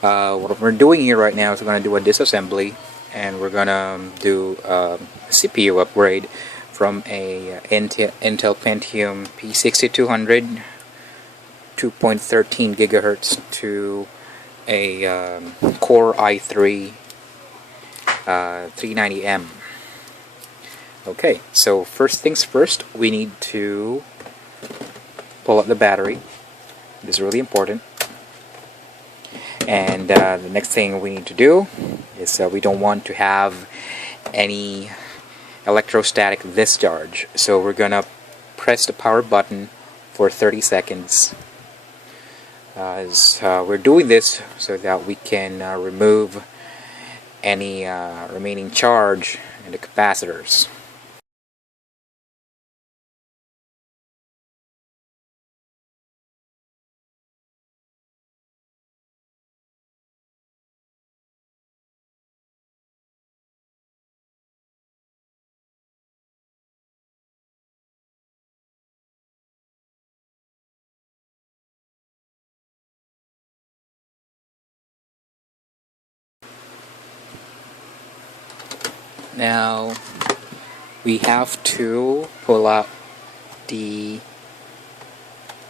What we're doing here right now is we're going to do a disassembly, and we're going to do a CPU upgrade from a Intel Pentium p6200 2.13 gigahertz to a Core i3 390M. Okay, so first things first, we need to pull up the battery. This is really important. And the next thing we need to do is we don't want to have any electrostatic discharge. So we're gonna press the power button for 30 seconds. We're doing this so that we can remove any remaining charge in the capacitors. Now we have to pull out the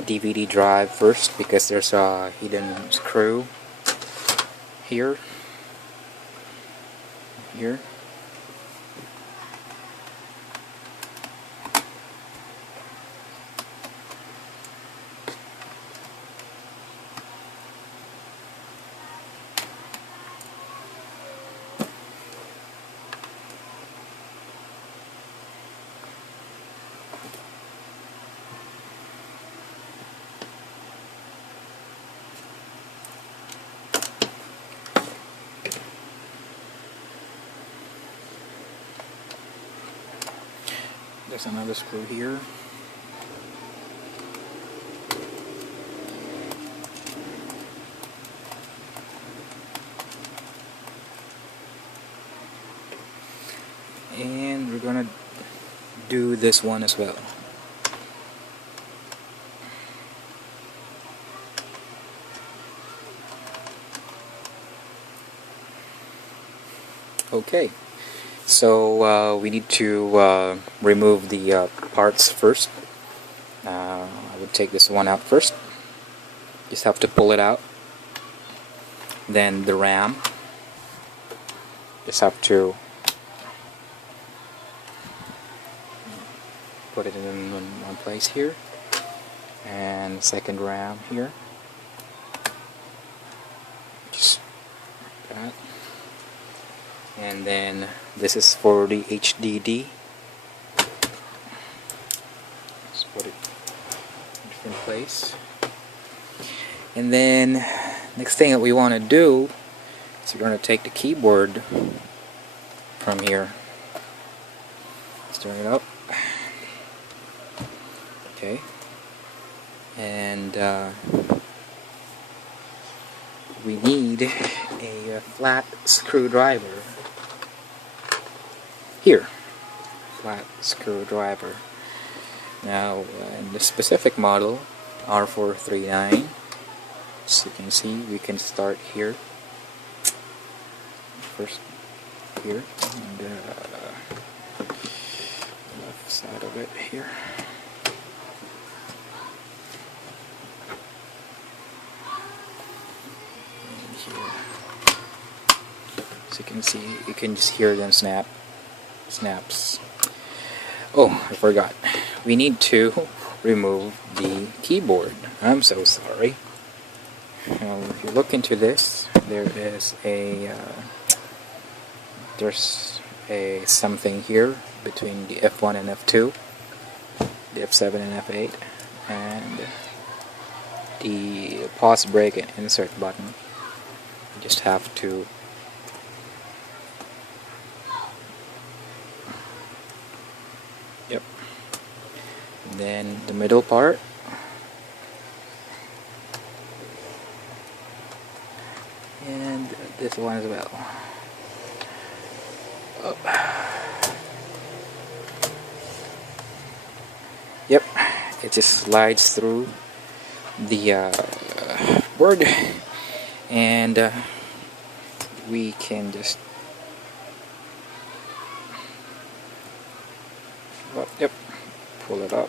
DVD drive first because there's a hidden screw here. There's another screw here. And we're gonna do this one as well. Okay. So we need to remove the parts first. I would take this one out first. Just have to pull it out. Then the RAM. Just have to put it in one place here. And second RAM here. Just like that. And then this is for the HDD. Let's put it in a different place. And then next thing that we want to do is we're going to take the keyboard from here. Let's turn it up. Okay. And we need a flat screwdriver. Here, flat screwdriver. Now, in the specific model, r439, as you can see, we can start here. First, here, and the left side of it here. And here. As you can see, you can just hear them snaps. Oh, I forgot. We need to remove the keyboard. I'm so sorry. Now, if you look into this, there's a something here between the F1 and F2, the F7 and F8, and the pause, break, and insert button. You just have to then the middle part, and this one as well. Oh. Yep, it just slides through the board, and we can just yep, pull it up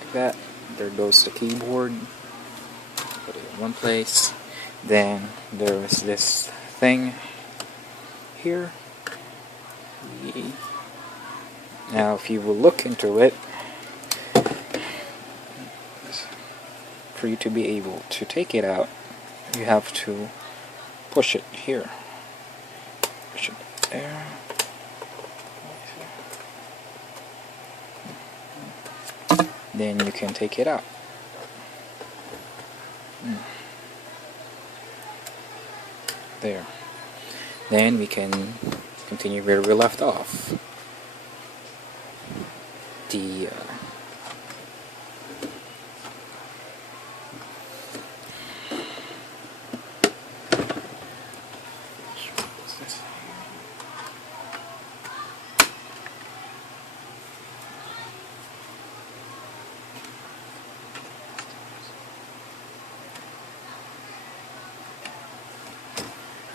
like that. There goes the keyboard. Put it in one place. Then there is this thing here. Now if you will look into it, for you to be able to take it out, you have to push it here. Push it there. Then you can take it out. There. Then we can continue where we left off. The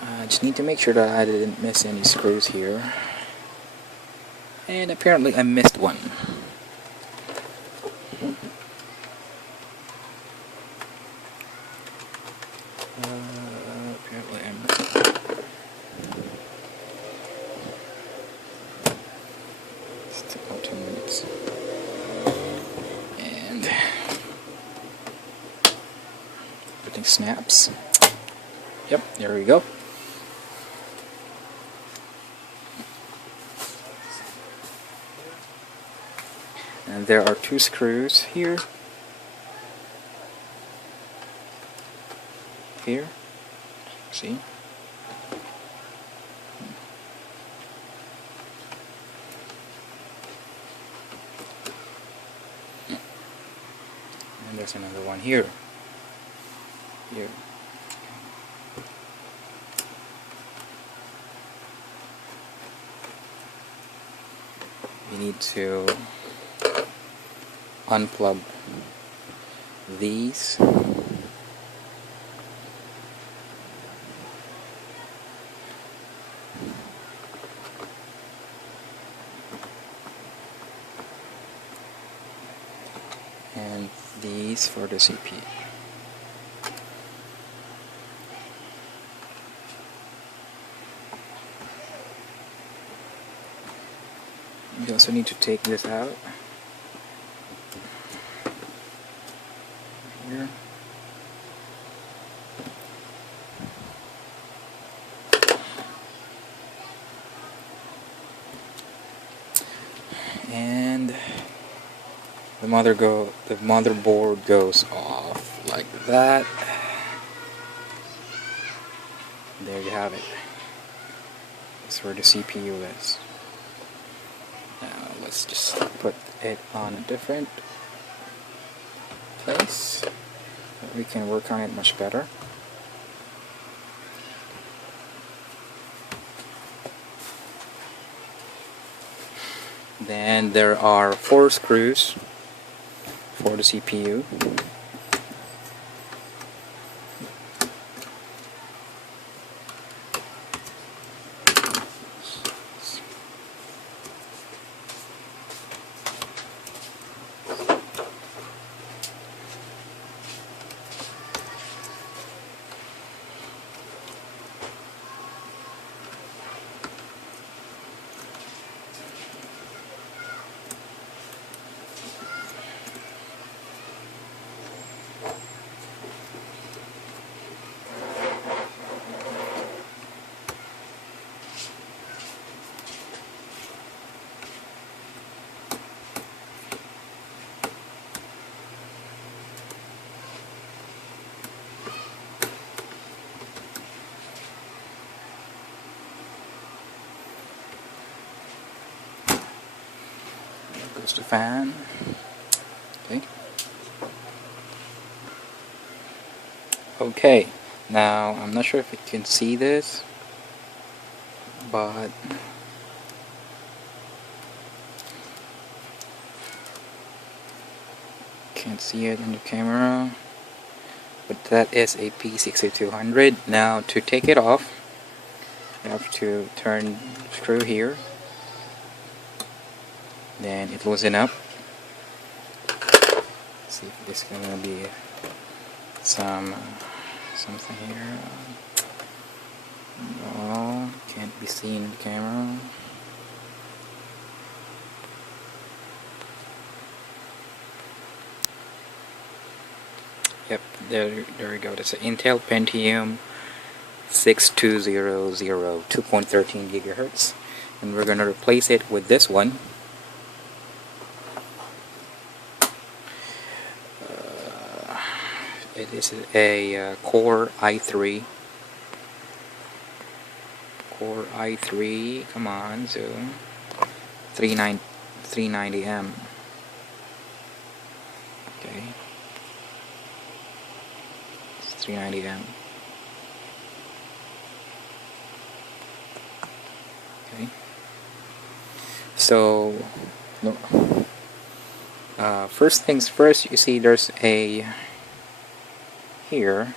I just need to make sure that I didn't miss any screws here. And apparently I missed one. Apparently I missed one. Let's take about 2 minutes. And everything snaps. Yep, there we go. And there are 2 screws here. Here. See? And there's another one here. Here. You need to unplug these. And these for the CPU. You also need to take this out. Here. And the motherboard goes off like that. There you have it. That's where the CPU is. Now let's just put it on a different place so we can work on it much better. Then there are 4 screws for the CPU. Goes the fan. Okay. Okay. Now I'm not sure if you can see this, but can't see it in the camera. but that is a p6200. Now to take it off, you have to turn screw here, then it loosen up. Let's see if this is gonna be something here. No, can't be seen in the camera. Yep, there we go. That's an Intel Pentium 6200 2.13 gigahertz, and we're gonna replace it with this one. It is a Core i3. Core i3. Come on, zoom. 390M. Okay. 390M. Okay. So, no. First things first, you see there's a here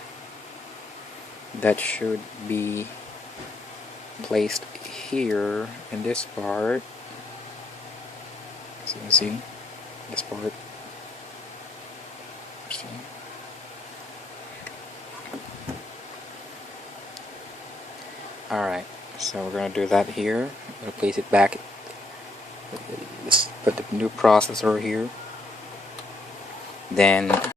that should be placed here in this part. So you can see this part. See? Alright, so we're going to do that here. I'm going to place it back. Put the new processor here. Then